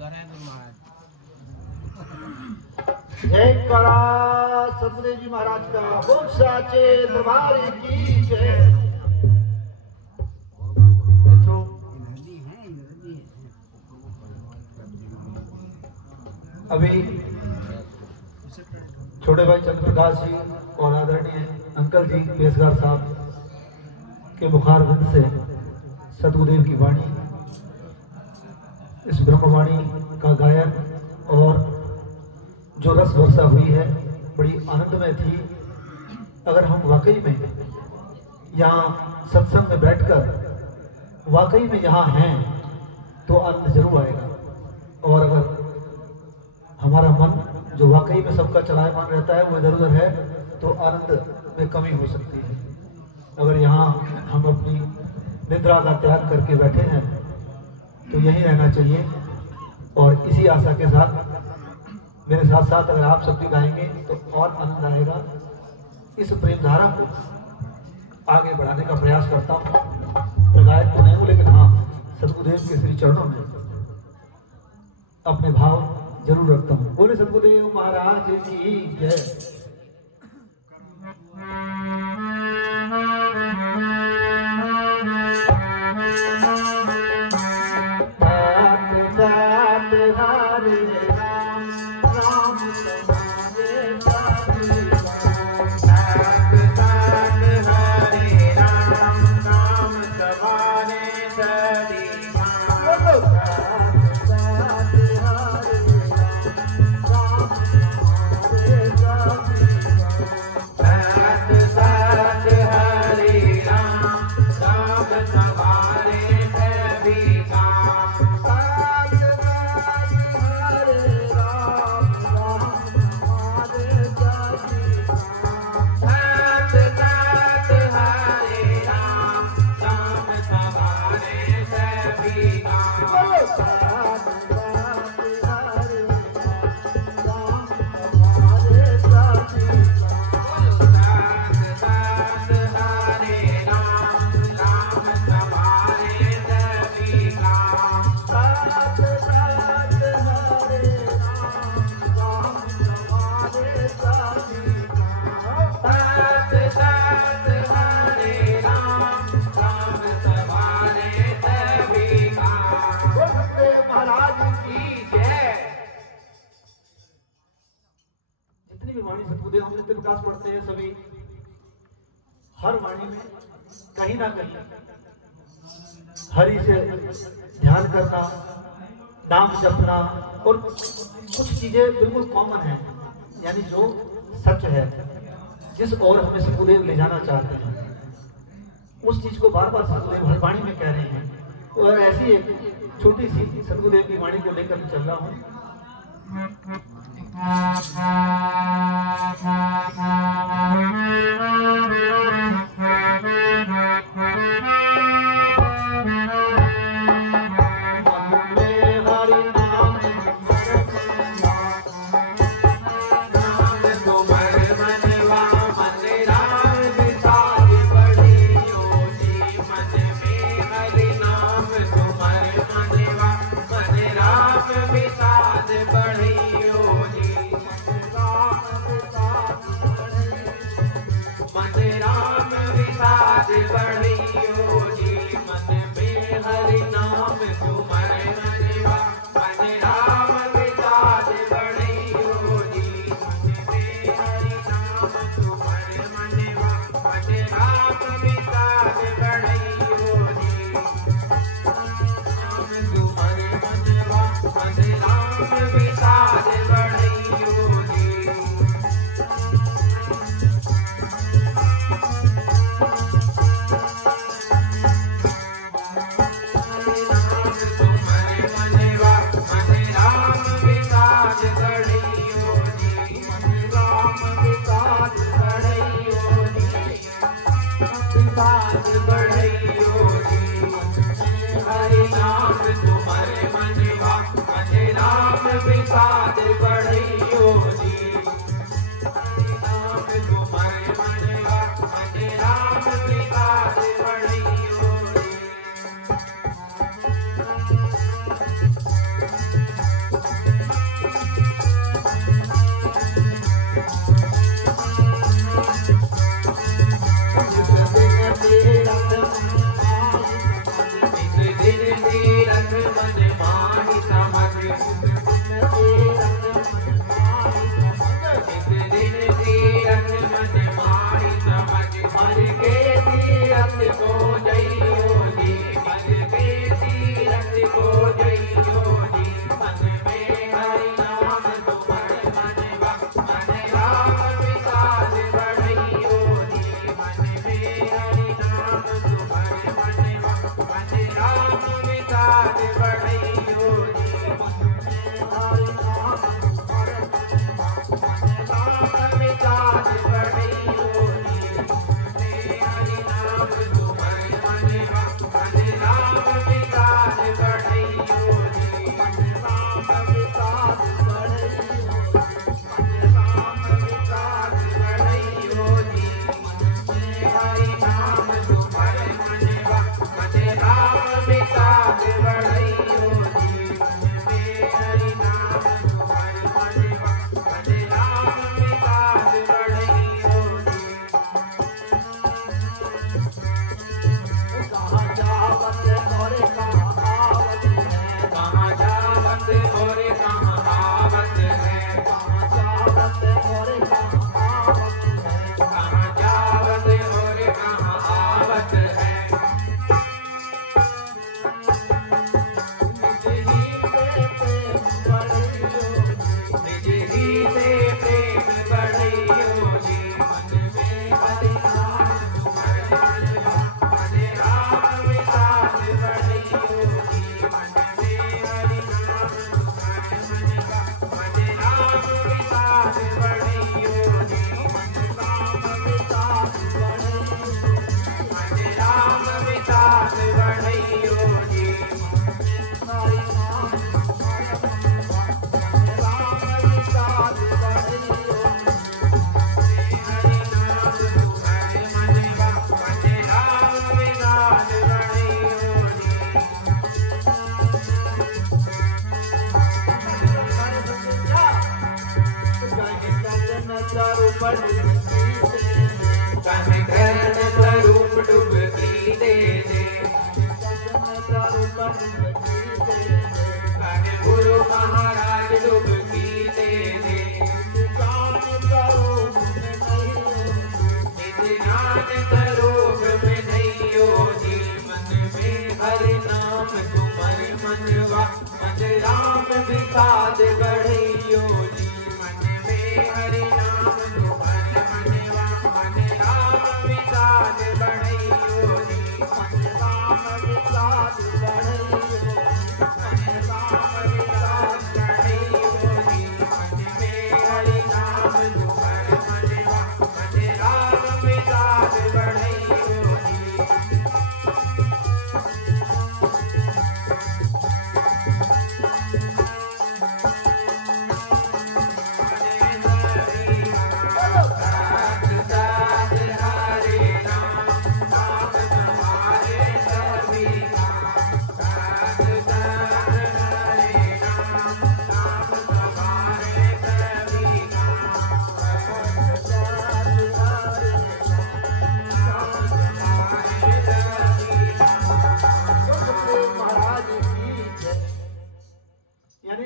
जय करा सतगुरु जी महाराज का बोल साचे दरबार की जय। अभी छोटे भाई चंद्र प्रकाश जी और आदरणीय अंकल जी पेशगार साहब के बुखार बंद से सतगुरुदेव की वाणी, इस ब्रह्मवाणी का गायन और जो रस वर्षा हुई है बड़ी आनंदमय थी। अगर हम वाकई में यहाँ सत्संग में बैठकर वाकई में यहाँ हैं तो आनंद जरूर आएगा। और अगर हमारा मन जो वाकई में सबका चलायमान रहता है वो इधर उधर है तो आनंद में कमी हो सकती है। अगर यहाँ हम अपनी निद्रा का त्याग करके बैठे हैं तो यही रहना चाहिए। और इसी आशा के साथ मेरे साथ साथ अगर आप सब भी गाएंगे तो और आनंद आएगा। इस प्रेम धारा को आगे बढ़ाने का प्रयास करता हूँ। मैं गायक तो नहीं हूँ लेकिन हाँ सतगुरुदेव के श्री चरणों में अपने भाव जरूर रखता हूँ। बोले सतगुरुदेव महाराज की जय। पढ़ते हैं सभी, हर वाणी में कहीं ना कहीं हरि से ध्यान करना, नाम जपना और कुछ चीजें बिल्कुल कॉमन है, यानी जो सच है, जिस ओर हमें सतगुरुदेव ले जाना चाहते हैं उस चीज को बार बार सतगुरुदेव हर वाणी में कह रहे हैं। और ऐसी एक छोटी सी सतगुरुदेव की वाणी को लेकर चल रहा हूँ।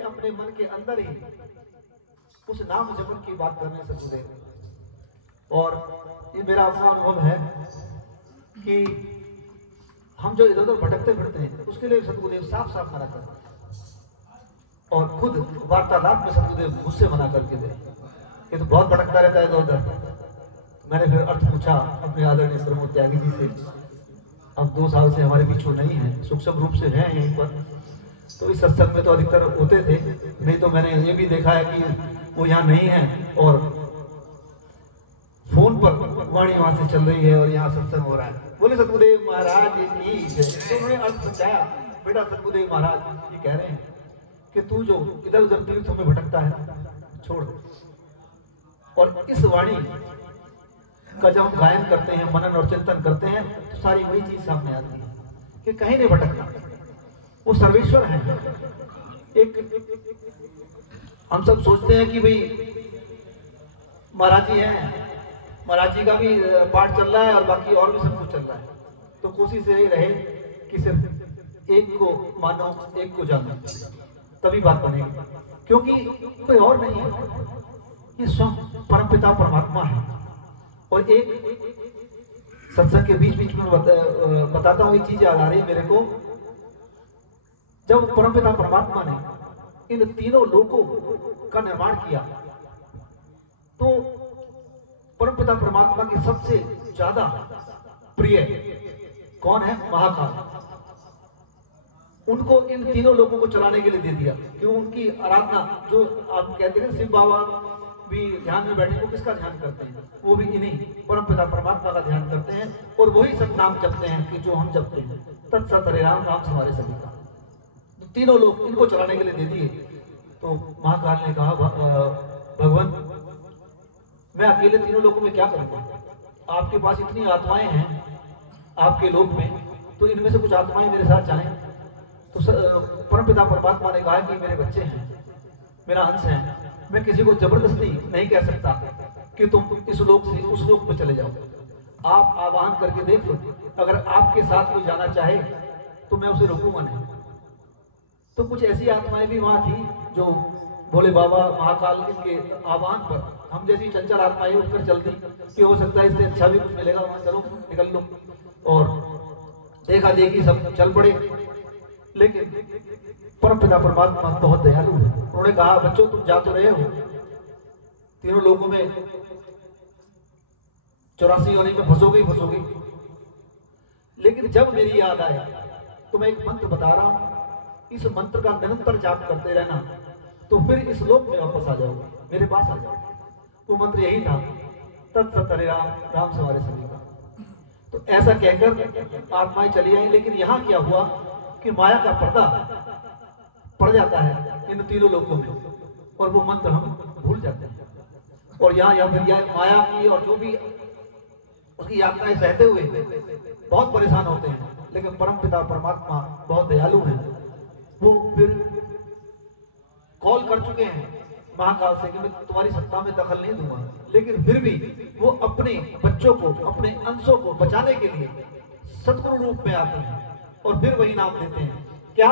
अपने मन के अंदर ही उस नाम जपन की बात करने से सदगुरुदेव, और ये मेरा अपना अनुभव है कि हम जो इधर उधर भटकते फिरते हैं उसके लिए सदगुरुदेव साफ साफ मना करते हैं, और खुद वार्तालाप में सदगुरुदेव मुझसे मना करके दे, ये तो बहुत भटकता रहता है इधर उधर। मैंने फिर अर्थ पूछा अपने आदरणीय ब्रह्म त्यागी जी से, अब 2 साल से हमारे बीच में नहीं है, सूक्ष्म रूप से हैं यहीं पर, तो इस सत्संग में तो अधिकतर होते थे, नहीं तो मैंने ये भी देखा है कि वो यहाँ नहीं है और फोन पर वाणी वहां से चल रही है और यहाँ सत्संग हो रहा है। बोले सतगुरुदेव महाराज की जय। तो उन्होंने अर्थ समझाया, बेटा सतगुरुदेव महाराज ये कह रहे हैं कि तू जो इधर उधर तीर्थों में भटकता है छोड़, और इस वाणी का जब हम गायन करते हैं, मनन और चिंतन करते हैं, तो सारी वही चीज सामने आती है कि कहीं नहीं भटकना, वो सर्वेश्वर है। एक हम सब सोचते हैं कि भाई महाराज जी हैं, महाराज जी का भी पाठ चल रहा है और बाकी और भी सब कुछ चल रहा है, तो कोशिश यही रहे कि सिर्फ एक को मानो, एक को जानो, तभी बात बनेगी, क्योंकि कोई और नहीं है, ये स्वयं परमपिता परमात्मा है। और एक सत्संग के बीच बीच में बताता हूँ, एक चीज याद आ रही है मेरे को, जब परमपिता परमात्मा ने इन तीनों लोकों का निर्माण किया, तो परमपिता परमात्मा की सबसे ज्यादा प्रिय कौन है? महाकाल। उनको इन तीनों लोगों को चलाने के लिए दे दिया, क्यों? उनकी आराधना, जो आप कहते हैं शिव बाबा भी ध्यान में बैठे, वो किसका ध्यान करते हैं? वो भी इन्हीं परमपिता परमात्मा का ध्यान करते हैं, और वही सतनाम जपते हैं कि जो हम जपते हैं, तत्सत हरे राम, राम सवारे सभी का। तीनों लोग इनको चलाने के लिए दे दिए। महाकाल ने कहा, भगवान मैं अकेले तीनों लोगों में क्या करूंगा? आपके पास इतनी आत्माएं हैं आपके लोक में, तो इनमें से कुछ आत्माएं मेरे साथ जाएं। तो परमपिता परमात्मा ने कहा कि मेरे बच्चे हैं, मेरा अंश है, मैं किसी को जबरदस्ती नहीं कह सकता कि तुम इस लोक से उस लोक में चले जाओ। आप आह्वान करके देख लो, अगर आपके साथ कोई जाना चाहे तो मैं उसे रोकूंगा नहीं। तो कुछ ऐसी आत्माएं भी वहां थी जो भोले बाबा महाकाल के आह्वान पर हम जैसी चंचल आत्माएं उठकर चलती कि हो सकता है इससे अच्छा भी कुछ मिलेगा, वहां चलो निकल लो। और देखा देखी सब चल पड़े। लेकिन परमपिता परमात्मा बहुत दयालु है। उन्होंने कहा, बच्चों तुम जा तो रहे हो, तीनों लोगों में 84 योनि में फंसोगे ही फंसोगे, लेकिन जब मेरी याद आए तो मैं एक मंत्र बता रहा हूं, इस मंत्र का निरंतर जाप करते रहना, तो फिर इस लोक में वापस आ जाओगे, मेरे पास आ जाओगे। वो मंत्र यही था, तत्सत हरे राम, राम सवारे सभी का। तो ऐसा कहकर आत्माएं चली आई। लेकिन यहाँ क्या हुआ कि माया का पर्दा पड़ जाता है इन तीनों लोगों में, और वो मंत्र हम भूल जाते हैं। और यहाँ माया की और जो भी उसकी यात्राएं सहते हुए बहुत परेशान होते हैं। लेकिन परमपिता परमात्मा बहुत दयालु हैं, वो फिर कॉल कर चुके हैं महाकाल से कि मैं तुम्हारी सत्ता में दखल नहीं दूंगा, लेकिन फिर भी वो अपने बच्चों को, अपने अंशों को बचाने के लिए सद्गुरु रूप में आते हैं और फिर वही नाम देते हैं। क्या?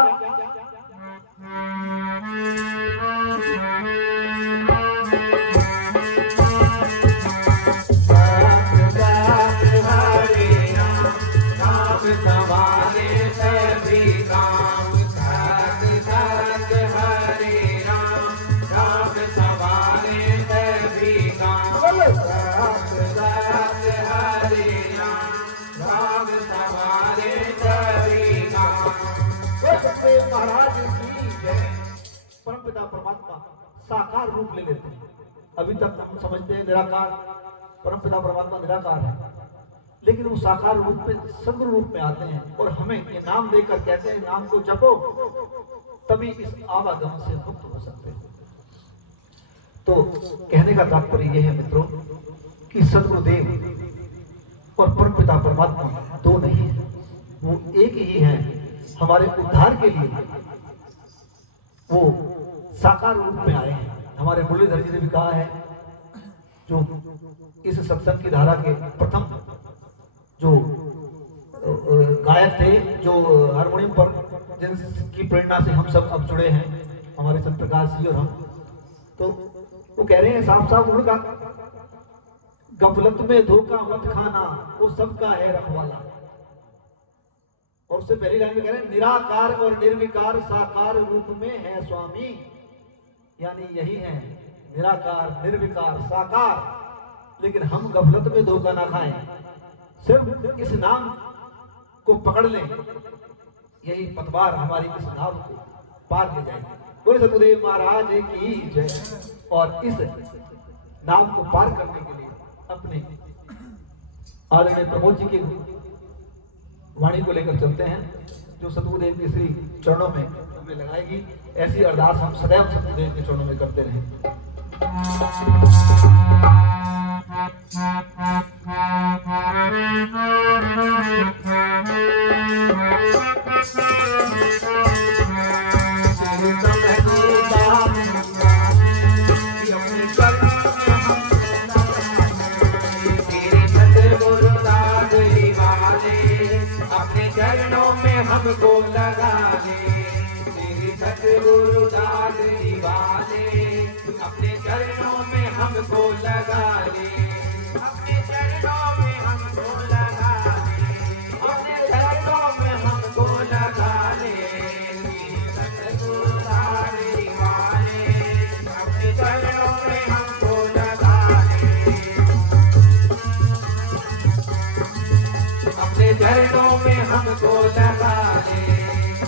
महाराज की जय। परमपिता परमात्मा साकार रूप ले लेते हैं। अभी तक हम समझते हैं निराकार, परमपिता परमात्मा निराकार है, लेकिन वो साकार रूप में, सद्गुरु रूप में आते हैं और हमें ये नाम देकर कहते हैं, नाम को जपो, तभी इस आवागम से मुक्त हो सकते हैं। तो कहने का तात्पर्य यह है मित्रों कि सद्गुरुदेव और परमपिता परमात्मा दो नहीं है, वो एक ही है। हमारे उद्धार के लिए वो साकार रूप में आए हैं। हमारे मुरलीधर जी ने भी कहा है, जो इस सत्संग की धारा के प्रथम जो गायक थे, जो हारमोनियम पर जिनकी प्रेरणा से हम सब अब जुड़े हैं, हमारे चंद्र प्रकाश जी और हम, तो वो कह रहे हैं साफ साफ, उन्होंने कहा गफलत में धोखा मत खाना, वो सबका है रखवाला। और उससे पहली लाइन में कह रहे हैं, निराकार और निर्विकार साकार रूप में है स्वामी, यानी यही है निराकार निर्विकार साकार। लेकिन हम गफलत में धोखा ना खाएं, सिर्फ इस नाम को पकड़ लें, यही पतवार हमारी इस नाव को पार ले जाएगी। बोले सतगुरुदेव महाराज की जय। और इस नाव को पार करने के लिए अपने आदरणीय प्रमोद जी की वाणी को लेकर चलते हैं, जो सतगुरुदेव के श्री चरणों में हमें लगाएगी। ऐसी अरदास हम सदैव सतगुरुदेव के चरणों में करते रहें। हमको लगा ले तेरे सतगुरु दास दीवाने, अपने चरणों में हमको लगा ले, अपने चरणों में हमको लगा ले, अपने चरणों में हमको लगा ले, सतगुरु दास दीवाने, अपने चरणों में हमको लगा ले, अपने चरणों में हमको लगा ले।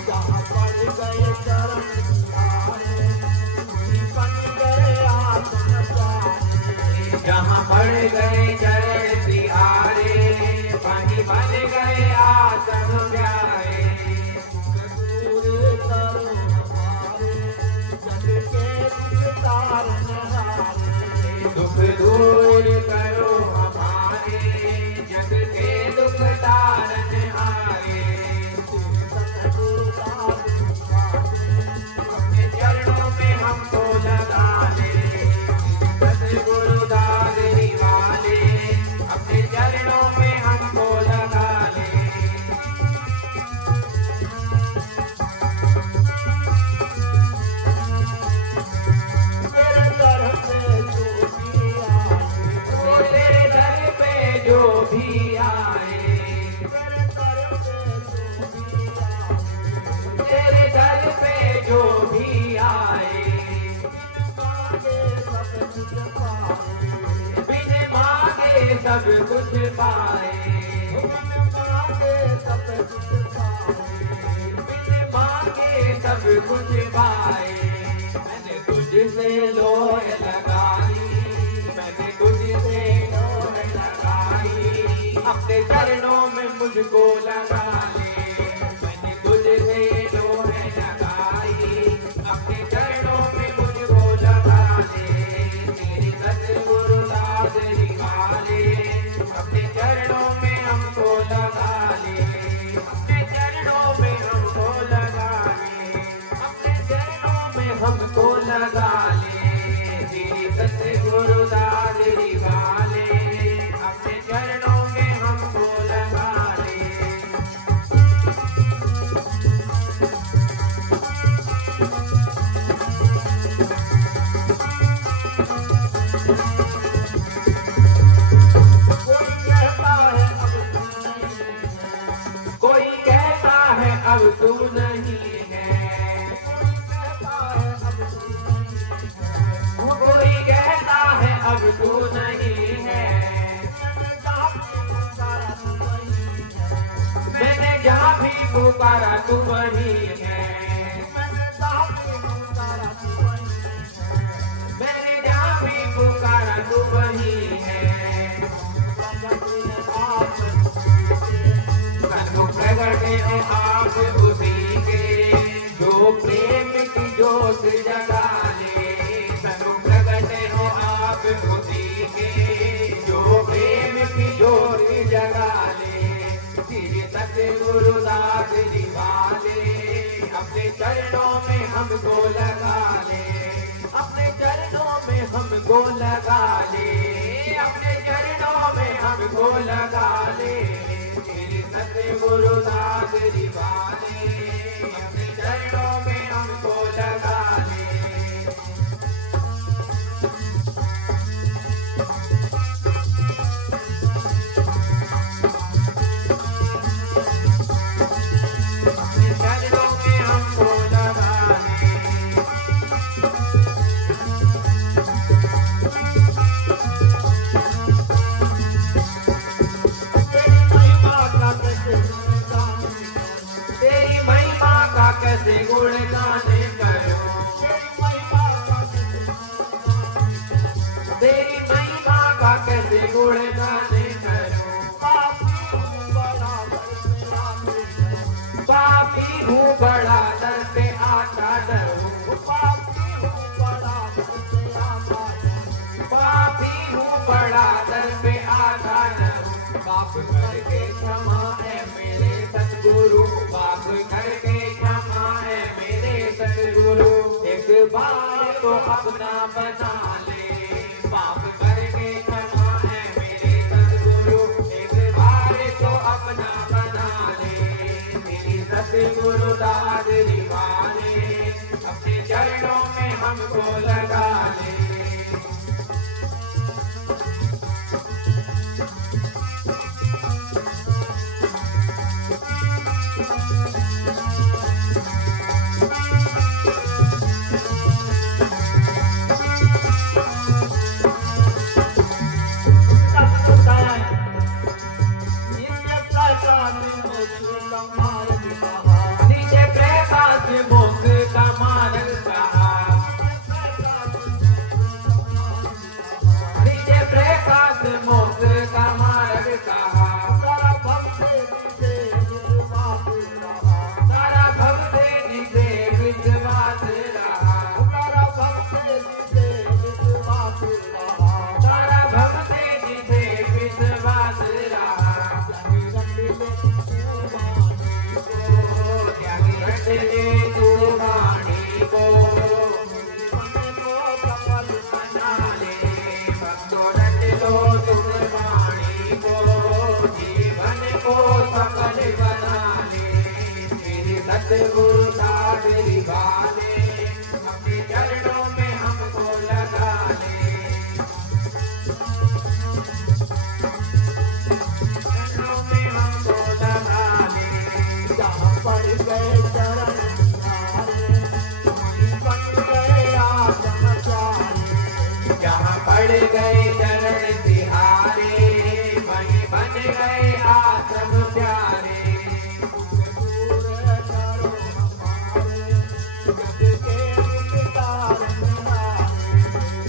जहाँ पड़ गए चरण तुम्हारे, बन गए आत्म प्यारे, जहाँ पड़ गए चरण तिहारे, पानी बन गए आत्म प्यारे। दूर करो हमारे जग के दुख दूर करो हमारे, जग के दुख तारन हारे। अपने चरणों में हमको लगा ले, सतगुरु दादरी वाले, अपने चरणों में हमको लगा ले। जो भी आए, तेरे दर पे जो भी आए, बिन मांगे सब कुछ पाए, बिन मांगे सब कुछ पाए। मैंने तुझसे लोह लगाई, मैंने तुझसे लोह लगाई, अपने चरणों में मुझको लगा ले। मैंने तुझसे लोह लगाई, अपने चरणों में मुझको लगा ले। तेरी सतगुरु दादरी वाले, अपने चरणों में हमको लगा ले, अपने चरणों में हमको लगा ले, अपने चरणों में हमको लगा ले। तेरी सतगुरु दादरी वाले, अपने चरणों में हमको लगा ले। कोई कहता है अब तू नहीं है, कोई कहता है अब तू नहीं है। मैंने जहाँ भी पुकारा तू वही है, मैंने जहाँ भी पुकारा तू वही है। सन्मुख प्रगटे हो आप उसी के, जो प्रेम की ज्योत जगा ले। सन्मुख प्रगटे हो आप उसी के, जो प्रेम की ज्योत जगा ले। श्री सतगुरु दादरी वाले, अपने चरणों में हमको लगा ले, अपने चरणों में हमको लगा ले, अपने चरणों में हमको लगा ले। श्री सतगुरु दादरी वाले, अपने चरणों में हमको लगा ले। अपने चरणों में हमको लगा ले। तेरी महिमा का कैसे गुणगान करो, तेरी महिमा का कैसे गुणगान करो। पापी हूँ बड़ा दर पे आता डरूं, पापी हूँ बड़ा दर पे आता डरूं। पाप करके क्षमा है मेरे सतगुरु, पाप करके क्षमा है मेरे सतगुरु। एक बार तो अपना बना ले, पाप करके क्षमा है मेरे सतगुरु। एक बार तो अपना बना ले। मेरी सतगुरु दादरी वाले, अपने चरणों में हमको लगा ले। नीचे प्रकाश मोक्ष का मार्ग कहा, सतगुरु दादरी वाले अपने चरणों में हमको लगा ले, चरणों में हमको लगा ले। जहाँ पड़ गए चरण तुम्हारे, वहीं बन गए आत्म प्यारे। जहाँ पड़ गए चरण तिहारे वहीं बन गए आत्म प्यारे।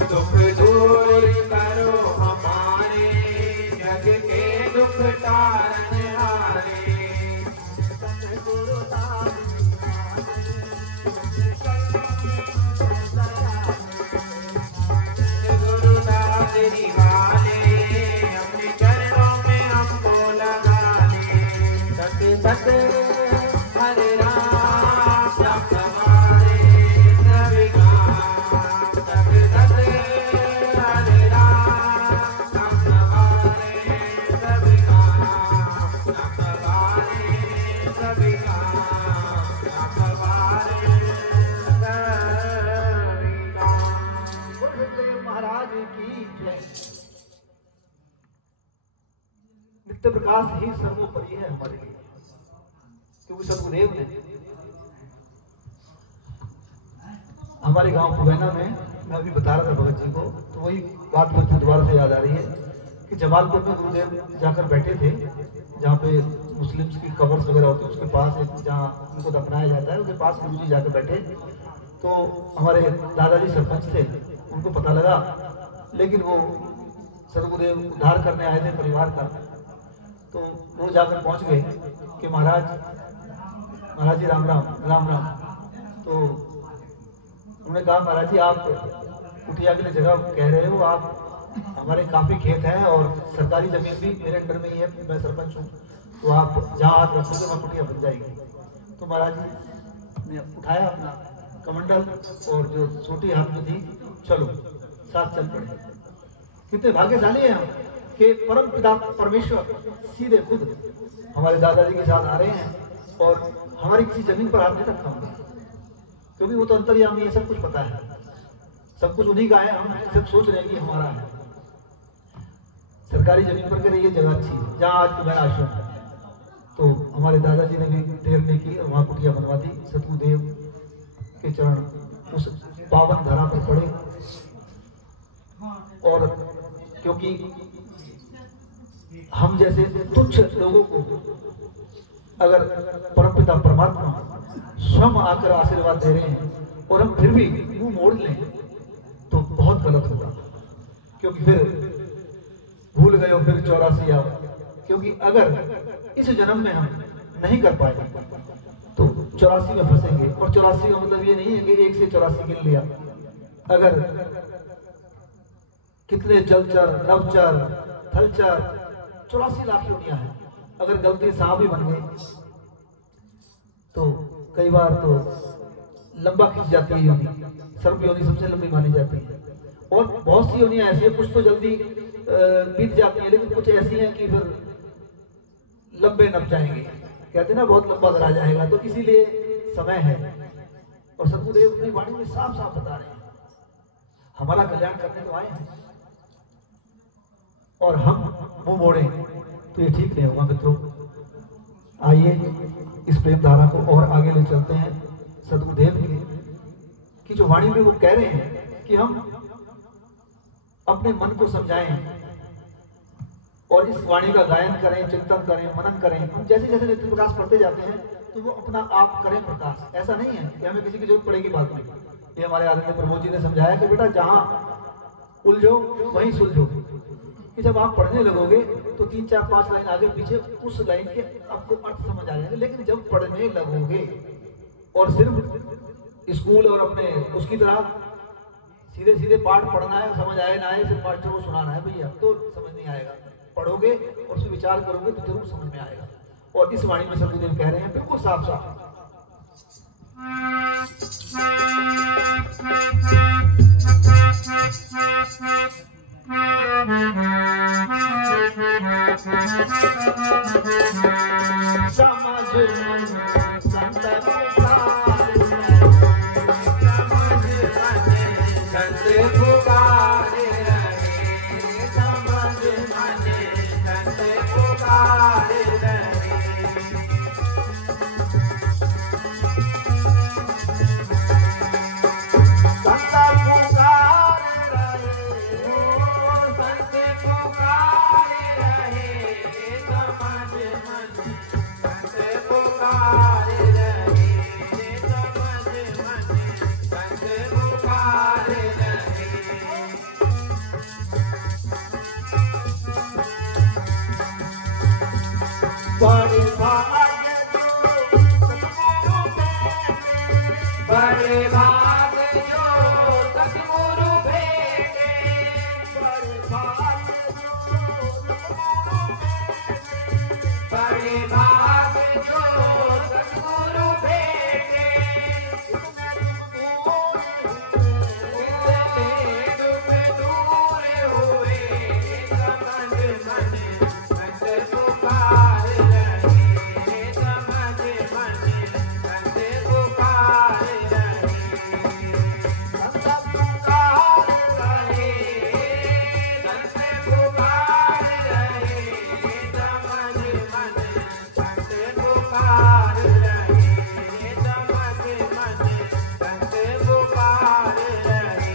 दुख दूर करो हमारे, जग के दुख तारन हारे। सतगुरु गुरु दादरी वाले अपने चरणों में हमको लगा ले। सत सत हरे राम जप हमारे सभी काम। सत सत हरे राम जप हमारे सभी काम। जप हमारे सभी काम। जप हमारे सभी काम। गुरुदेव महाराज की जय। नित्य प्रकाश ही सर्वोपरि है हमारे लिए, क्योंकि सदगुरुदेव ने हमारे गांव पुगैना में, मैं अभी बता रहा था भगत जी को, तो वही बात मुझे दोबारा से याद आ रही है कि जमालपुर में गुरुदेव जाकर बैठे थे, जहाँ पे मुस्लिम्स की कब्र्स वगैरह होती है, उसके पास एक जहाँ उनको दफनाया जाता है, उसके पास गुरु जी जाकर बैठे। तो हमारे दादाजी सरपंच थे, उनको पता लगा, लेकिन वो सदगुरुदेव उद्धार करने आए थे परिवार का, तो वो जाकर पहुंच गए कि महाराज जी राम राम राम राम। तो उन्होंने कहा महाराज जी आप कुटिया के लिए जगह कह रहे हो, आप हमारे काफी खेत हैं और सरकारी जमीन भी मेरे अंडर में ही है, मैं सरपंच हूँ, तो आप जहाँ हाथ रखोगे वहाँ कुटिया बन जाएगी। तो महाराज जी ने उठाया अपना कमंडल और जो छोटी हाथ में थी, चलो साथ चल पड़े। कितने भाग्यशाली हैं हम कि परम पिता परमेश्वर सीधे खुद हमारे दादाजी के साथ आ रहे हैं और हमारी किसी जमीन पर हाथ नहीं रखा होंगे, क्योंकि वो तो अंतर्यामी है, सब कुछ पता है, सब कुछ उन्हीं का है, हम सब सोच रहे हैं कि हमारा है। सरकारी जमीन पर कह ये जगह अच्छी है जहाँ आज मेरा आश्रम है, तो हमारे दादाजी ने भी देर नहीं की और वहाँ कुटिया बनवा दी। सतगुरुदेव के चरण उस पावन धरा पर पड़े, और क्योंकि हम जैसे तुच्छ लोगों को अगर परमपिता परमात्मा स्वयं आकर आशीर्वाद दे रहे हैं और हम फिर भी मुंह मोड़ लें तो बहुत गलत होगा, क्योंकि फिर भूल गए हो फिर 84 आओ। क्योंकि अगर इस जन्म में हम नहीं कर पाए तो 84 में फंसेंगे, और 84 का मतलब ये नहीं है कि 1 से 84 गिन लिया। अगर कितने जलचर नवचर थलचर 84 लाख योनियां हैं, अगर गलती सांप भी बन गई तो कई बार तो लंबा खिंच जाती है योनि, सर्प योनि सबसे लंबी मानी जाती है। और बहुत सी योनियां ऐसी है, कुछ तो जल्दी बीत जाती है, लेकिन कुछ ऐसी हैं कि फिर लंबे नप जाएंगे, कहते हैं ना बहुत लंबा करा जाएगा, तो इसीलिए समय है। और सतगुरुदेव अपनी वाणी में साफ साफ बता रहे हैं हमारा कल्याण करने तो आए हैं, और हम मुंह मोड़े तो ये ठीक नहीं होगा। मित्रों आइए इस प्रेम धारा को और आगे ले चलते हैं। सतगुरुदेव की जो वाणी में वो कह रहे हैं कि हम अपने मन को समझाएं और इस वाणी का गायन करें, चिंतन करें, मनन करें। हम जैसे जैसे नित्य प्रकाश पढ़ते जाते हैं तो वो अपना आप करें प्रकाश। ऐसा नहीं है कि हमें किसी की जरूरत पड़ेगी बाद में। ये हमारे आदरणीय प्रमोद जी ने समझाया कि बेटा जहां उलझो वहीं सुलझो, कि जब आप पढ़ने लगोगे तो 3, 4, 5 लाइन आगे पीछे उस लाइन के आपको अर्थ समझ आ जाएंगे। लेकिन जब पढ़ने लगोगे और सिर्फ स्कूल और अपने उसकी तरह सीधे सीधे पाठ पढ़ना है, समझ आए ना आए, सिर्फ मास्टर को सुनाना है भैया, तो समझ नहीं आएगा। पढ़ोगे और उसमें विचार करोगे तो जरूर समझ में आएगा। और इस वाणी में सतगुरुदेव कह रहे हैं बिल्कुल साफ साफ, समझ संत पुकारे रहे समझ मन संत पुकारे रहे बड़े भाग्य बड़े भाग जो सतगुरु भेटे बड़े भाग जो सतगुरु भेटे दुख दूर हुए समझ मन संत पुकार रहे समझ मन संत पुकार रहे संत पुकार रहे संत पुकार रहे समझ मन संत पुकार रहे समझ मन संत पुकार रहे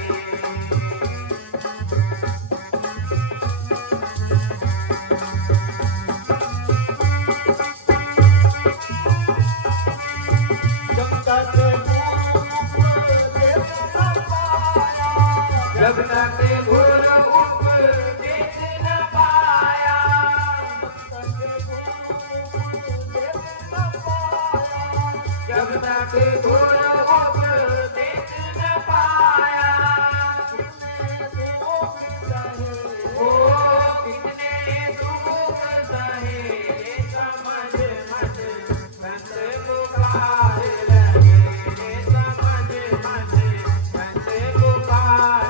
जब तक गुरु उपदेश न पाया जब तक गुरु उपदेश न पाया ओ कितने दुख सहे समझ मन संत पुकार रहे समझ मन संत पुकार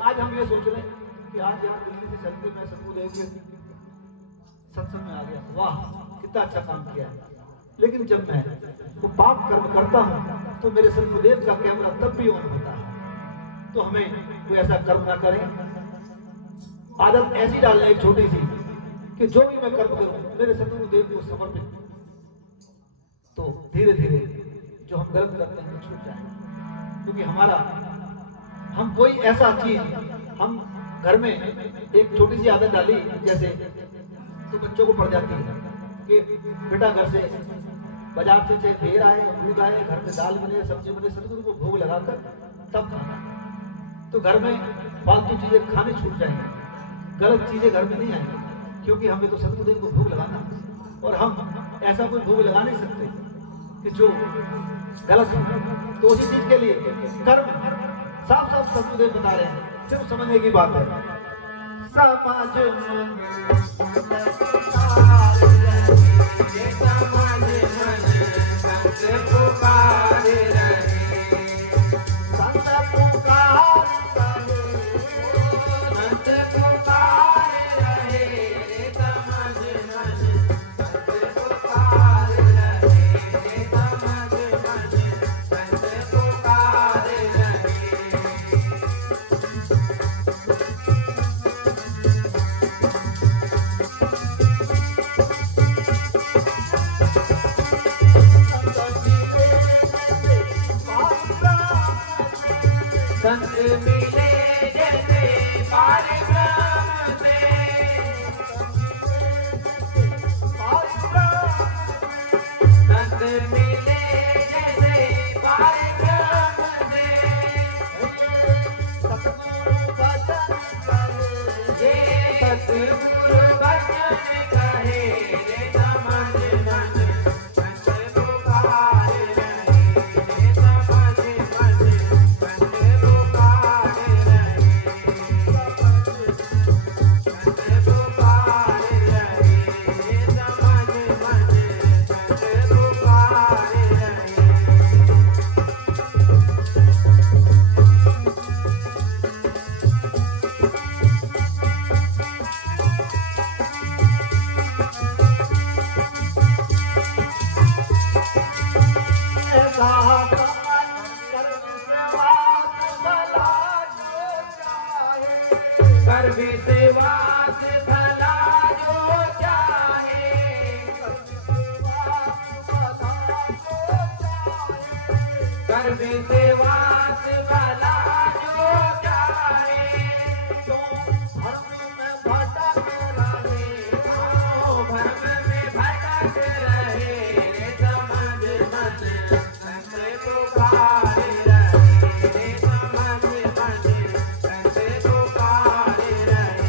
आज हम ये सोच रहे हैं कि आज यहाँ दिल्ली से चल के मैं सतगुरुदेव के सत्संग में आ गया, वाह कितना अच्छा काम किया है। लेकिन जब मैं वो पाप कर्म करता हूँ तो मेरे सतगुरुदेव का कैमरा तब भी ऑन होता है। तो हमें कोई ऐसा कर्म ना करें, आदत ऐसी डालना एक छोटी सी कि जो भी मैं कर्म करूं मेरे सतगुरुदेव को समर्पित, तो धीरे धीरे जो हम गलत करते हैं वो छूट जाए। क्योंकि हम कोई ऐसा चीज हम घर में एक छोटी सी आदत डाली, जैसे तो बच्चों को पड़ जाती है कि बेटा घर से बाजार से चाहे बेर आए दूध आए, घर में दाल बने सब्जी बने, सतगुरु को भोग लगाकर तब खाना। तो घर में फालतू चीजें खाने छूट जाएंगे, गलत चीजें घर में नहीं आएंगी, क्योंकि हमें तो सतगुरुदेव को भोग लगाना है। और हम ऐसा कोई भोग लगा नहीं सकते कि जो गलत हो। तो उसी चीज के लिए कर्म साफ साफ सतगुरुदेव बता रहे हैं, सिर्फ समझने की बात है। समाज मिले जैसे पार ब्रह्म से, संत मिले जैसे पार ब्रह्म से, ये सतगुरु वचन कहे रे समझ मन, संत पुकार रहे रे समझ मन, संत पुकार रहे, संत पुकार रहे समझ मन, संत पुकार रहे। कर भी सेवा से भला जो चाहे, कर भी सेवा से भला जो चाहे, तो भ्रम में भटक रहे, भ्रम में भटक रहे रे समझ मन, संत पुकार रहे रे समझ मन, संत पुकार रहे।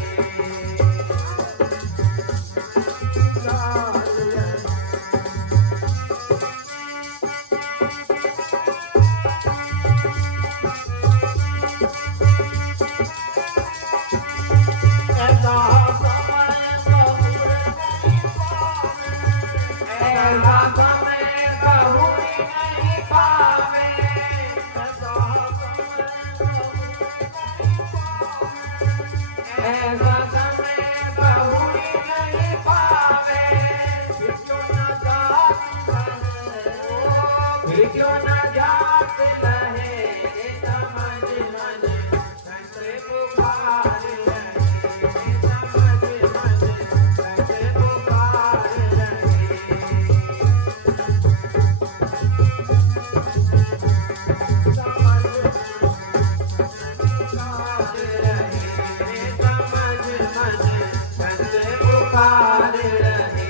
ऐसा समय बहुरी नहीं पावे, ऐसा समय बहुरी नहीं पावे, फिर क्यों न जात रहे रे समझ मन, संत पुकार रहे रे समझ मन, संत पुकार रहे। पुकार रहे।